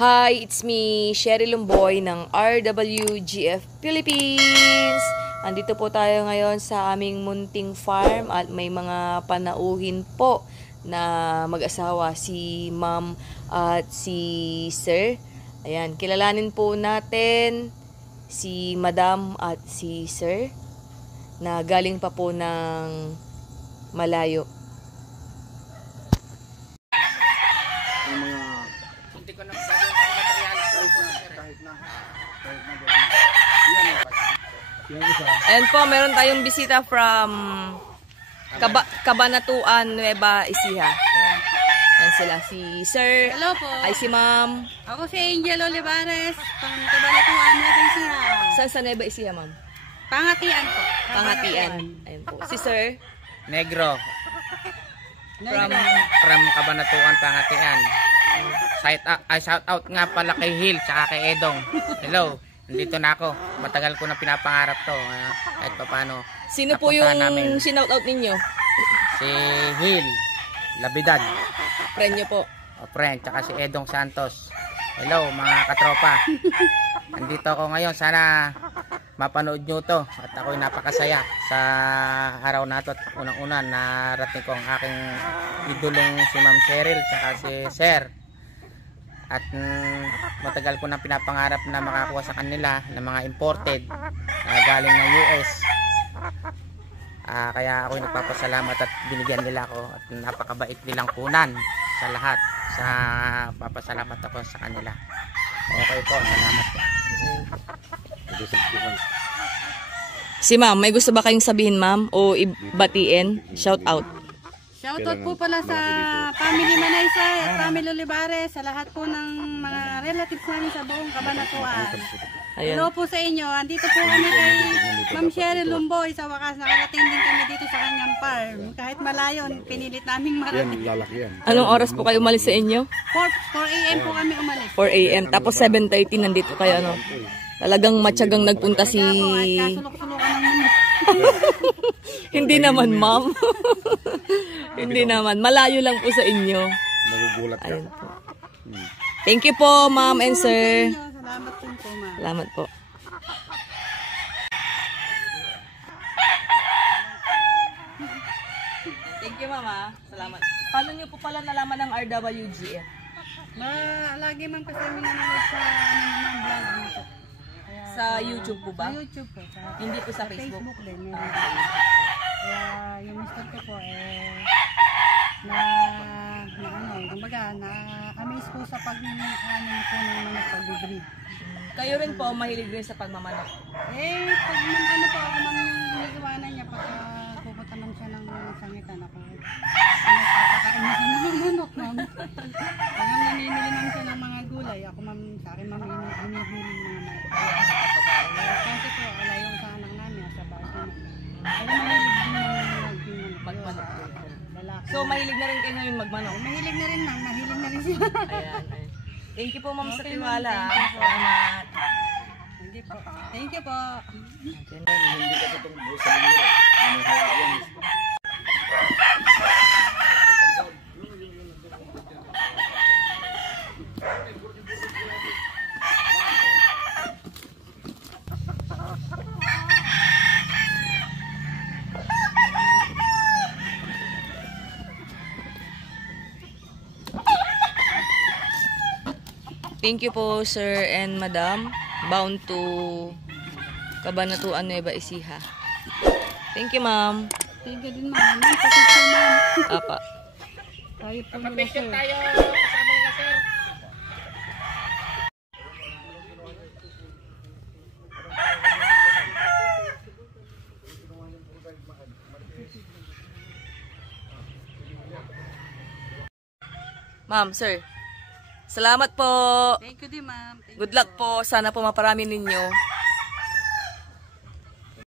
Hi, it's me, Sherry Lumboy ng RWGF Philippines. Andito po tayo ngayon sa aming munting farm at may mga panauhin po na mag-asawa, si Ma'am at si Sir. Ayan, kilalanin po natin si Madam at si Sir na galing pa po ng malayo. And po, meron tayong bisita from Cabanatuan, Nueva Ecija. Yan sila, si Sir. Hello po. Ay si Ma'am. Ako si Angel Olivares, from Cabanatuan, Nueva Ecija. Saan sa Nueva Ecija, Ma'am? Pangatian po. Pangatian. Ayun po. Si Sir. Negro. From Cabanatuan, Pangatian. Shout out nga pala kay Hill tsaka kay Edong. Hello. Nandito na ako. Matagal ko na pinapangarap to. Kahit pa paano. Sino po yung sinout-out ninyo? Si Hill Labidad. Friend nyo po. O friend. Tsaka si Edong Santos. Hello mga katropa. Nandito ako ngayon. Sana mapanood nyo to. At ako'y napakasaya sa araw na to. At unang-una narating ko ang aking idolong si Ma'am Cheryl tsaka si Sir. At matagal ko na pinapangarap na makakuha sa kanila ng mga imported galing ng US. Kaya ako'y nagpapasalamat at binigyan nila ako at napakabait nilang kunan sa lahat. Sa papasalamat ako sa kanila. Okay po, salamat po. Si Ma'am, may gusto ba kayong sabihin, Ma'am? O ibatiin? Shout out. Shoutout po pala sa family Manaysay at family Olivares, sa lahat po ng mga relatives namin sa buong Cabanatuan. Hello po sa inyo. Andito po kami kay Ma'am Sherry Lumboy. Sa wakas, nakarating din kami dito sa kanyang farm. Kahit malayo, pinilit naming marating. Anong oras po kayo umalis sa inyo? 4 a.m. po kami umalis. 4 a.m. Tapos 7:30 nandito kayo, ano? Talagang matyagang nagpunta si... Kasulok-sulukan ng Hindi naman, Ma'am. Hindi naman. Malayo lang po sa inyo. Magugulat ka. Ayun po. Thank you po, Ma'am and Sir. Salamat po, Ma'am. Salamat po. Thank you, Mama. Salamat. Paano niyo po pala nalaman ng RWGF? Lagi man kasi kami nanonood sa aming vlog dito. Sa YouTube po ba? Sa YouTube po. Hindi po sa Facebook? Facebook din. Meron din. Kaya yung mister ko po kumbaga, na-amaze po sa pag-ano po ng mga pag-breed. Kayo rin po, mahilig rin sa pagmamanok? Pag ano po ako man iniiwanan niya pag pupunta man siya ng sangitan ako. Nagpapakain niya ng mga manok, ma'am. Pag namimili naman siya ng mga gulay, ako ma'am, sa akin ma'am, hinihili ng mga manok. Kasi po, wala yung sa anak namin, sa bahay. Ay, mahilig din magmanok din. Lalaki. So, mahilig na rin kayo ngayon magmanok? Mahilig na rin, ma'am. Mahilig na rin sila. Ayan. Thank you po, Ma'am, sa Okay, tiwala. ma'am. Thank you po. Salamat. Thank you po. Thank you po. Hindi ka tutunggo sa biro. Thank you po, Sir and Madam. Bound to Cabanatuan, Nueva Ecija. Thank you, Ma'am. Thank you din, ma'am. Patid po, ma'am. Apa. Tayo po nila, sir. Tayo kasama nila, sir. Ma'am, Sir. Salamat po. Thank you din, ma'am. Good luck po. Sana po maparami ninyo.